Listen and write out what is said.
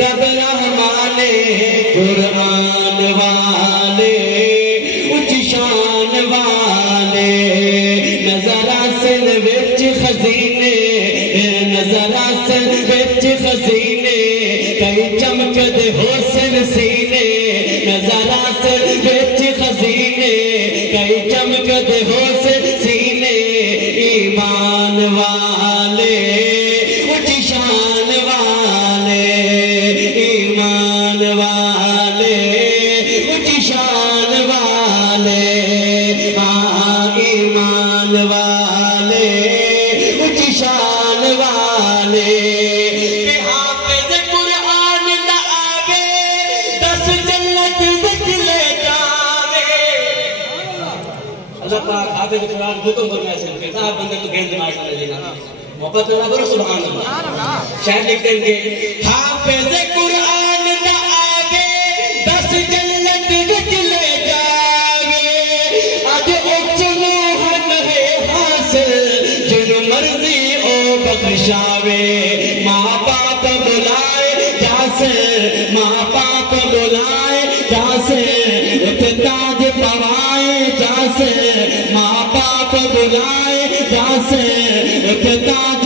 رب رحمان قرآن والے اچھی شان والے نظر آسن وچ خزینے نظر آسن وچ خزینے کئی چمکد حسن سینے نظر آسن وچ خزینے کئی چمکد حسن سینے ایمان والے اچھی شان والے ایمان والے اچھی شان والے ایمان والے اچھی شان والے کہ حافظ قرآن نہ آوے 10 جنت وچ لے جاوے اللہ پاک حافظ قرآن حکم فرمائے سے کہتا بندے کو گیند مار کر لینا محبت نہ کرو سبحان اللہ شاید لکھتے ہیں کہ حافظ قرآن نہ آگے 10 جنت وچ لے جاوے اج اچھلو ہن ہے حاصل جن مرضی او بخشاوے ماں باپ بلائے جاسے ماں باپ بلائے جاسے تاج پوائے جاسے ماں باپ بلائے جاسے تاج